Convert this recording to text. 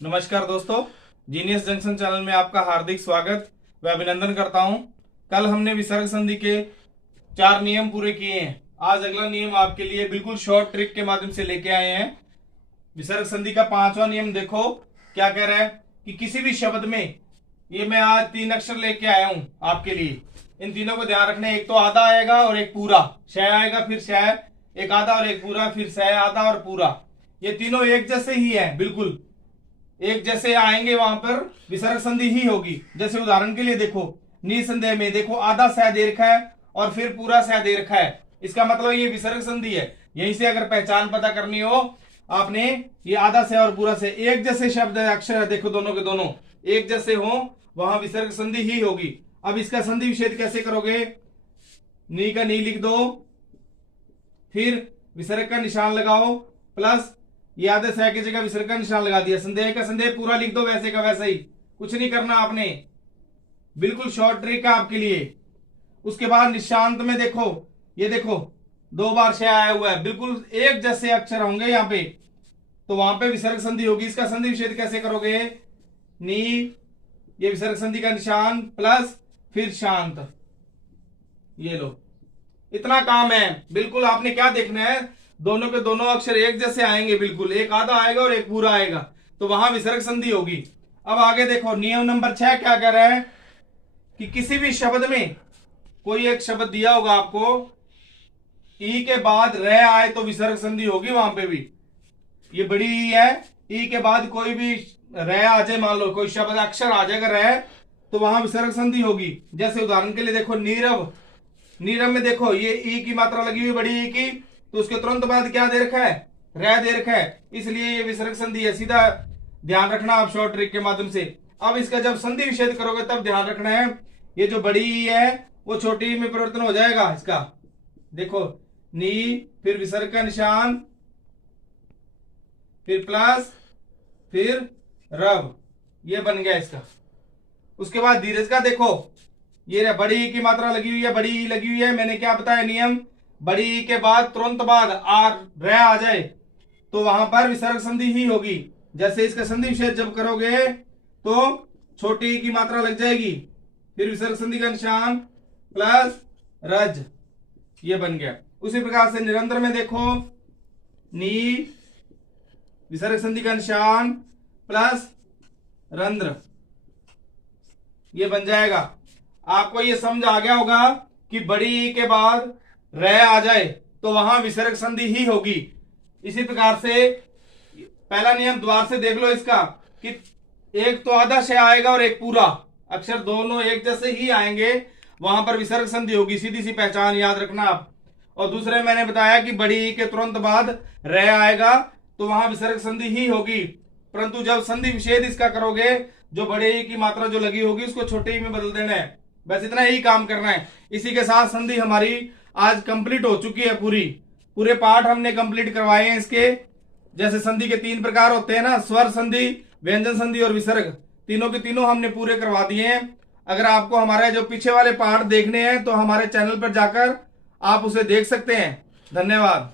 नमस्कार दोस्तों, genius junction channel में आपका हार्दिक स्वागत व अभिनंदन करता हूं। कल हमने विसर्ग संधि के 4 नियम पूरे किए हैं। आज अगला नियम आपके लिए बिल्कुल शॉर्ट ट्रिक के माध्यम से लेके आए हैं। विसर्ग संधि का 5वां नियम देखो क्या कह रहा है कि किसी भी शब्द में, ये मैं आज 3 अक्षर लेके आया हूं आपके लिए। इन तीनों को ध्यान रखना है। एक तो आधा आएगा और एक पूरा, शय आएगा फिर शय, एक आधा और एक पूरा, फिर शय आधा और पूरा। ये तीनों एक जैसे ही है, बिल्कुल एक जैसे आएंगे, वहां पर विसर्ग संधि ही होगी। जैसे उदाहरण के लिए देखो, निसंदेह में देखो आधा सह दे रखा है और फिर पूरा सह दे रखा है, इसका मतलब ये विसर्ग संधि है। यहीं से अगर पहचान पता करनी हो आपने, ये आधा से और पूरा से एक जैसे शब्द अक्षर है, देखो दोनों के दोनों एक जैसे हो, वहां विसर्ग संधि ही होगी। अब इसका संधि विच्छेद कैसे करोगे? नी का नी लिख दो, फिर विसर्ग का निशान लगाओ, प्लस ये आधे सह की जगह विसर्ग का निशान लगा दिया। संदेह का संदेह पूरा लिख दो, वैसे का वैसा ही, कुछ नहीं करना आपने। बिल्कुल शॉर्ट ट्रिक है आपके लिए। उसके बाद निशांत में देखो, ये देखो 2 बार शय आया हुआ है, बिल्कुल एक जैसे अक्षर होंगे यहाँ पे, तो वहां पे विसर्ग संधि होगी। इसका संधि विच्छेद कैसे करोगे? नी, ये विसर्ग संधि का निशान, प्लस फिर शांत, ये लो। इतना काम है। बिल्कुल आपने क्या देखना है, दोनों के दोनों अक्षर एक जैसे आएंगे, बिल्कुल एक आधा आएगा और एक पूरा आएगा, तो वहां विसर्ग संधि होगी। अब आगे देखो, नियम नंबर 6 क्या कह रहा है कि किसी भी शब्द में, कोई एक शब्द दिया होगा आपको, ई के बाद र आए तो विसर्ग संधि होगी वहां पे भी। ये बड़ी ई है, ई के बाद कोई भी र आ जाए, मान लो कोई शब्द अक्षर आ जाएगा र, तो वहां विसर्ग संधि होगी। जैसे उदाहरण के लिए देखो, नीरव, नीरव में देखो ये ई की मात्रा लगी हुई, बड़ी ई की, तो उसके तुरंत बाद क्या दे रखा है? रह दे रखा है, इसलिए ये विसर्ग संधि है। सीधा ध्यान रखना आप शॉर्ट ट्रिक के माध्यम से। अब इसका जब संधि विच्छेद करोगे तब ध्यान रखना है, ये जो बड़ी ई है वो छोटी ई में परिवर्तन हो जाएगा इसका। देखो नी, फिर विसर्ग का निशान, फिर प्लस, फिर रव, ये बन गया इसका। उसके बाद धीरज का देखो, ये बड़ी ई की मात्रा लगी हुई है, बड़ी ई लगी हुई है। मैंने क्या बताया नियम, बड़ी ई के बाद तुरंत बाद र आ जाए तो वहां पर विसर्ग संधि ही होगी। जैसे इसका संधि विच्छेद जब करोगे तो छोटी ई की मात्रा लग जाएगी, फिर विसर्ग संधि का निशान, प्लस रज, ये बन गया। उसी प्रकार से निरंतर में देखो, नी, विसर्ग संधि का निशान, प्लस रंध्र, ये बन जाएगा। आपको ये समझ आ गया होगा कि बड़ी ई के बाद र आ जाए तो वहां विसर्ग संधि ही होगी। इसी प्रकार से पहला नियम द्वार से देख लो इसका, कि एक तो आधा शय आएगा और एक पूरा, अक्षर दोनों एक जैसे ही आएंगे, वहां पर विसर्ग संधि होगी। सीधी सी पहचान याद रखना आप। और दूसरे मैंने बताया कि बड़ी ई के तुरंत बाद र आएगा तो वहां विसर्ग संधि ही होगी, परंतु जब संधि विच्छेद इसका करोगे, जो बड़े ई की मात्रा जो लगी होगी उसको छोटे ई में बदल देना है। बस इतना ही काम करना है। इसी के साथ संधि हमारी आज कंप्लीट हो चुकी है। पूरे पाठ हमने कंप्लीट करवाए हैं इसके। जैसे संधि के 3 प्रकार होते हैं ना, स्वर संधि, व्यंजन संधि और विसर्ग, तीनों के तीनों हमने पूरे करवा दिए हैं। अगर आपको हमारे जो पीछे वाले पाठ देखने हैं तो हमारे चैनल पर जाकर आप उसे देख सकते हैं। धन्यवाद।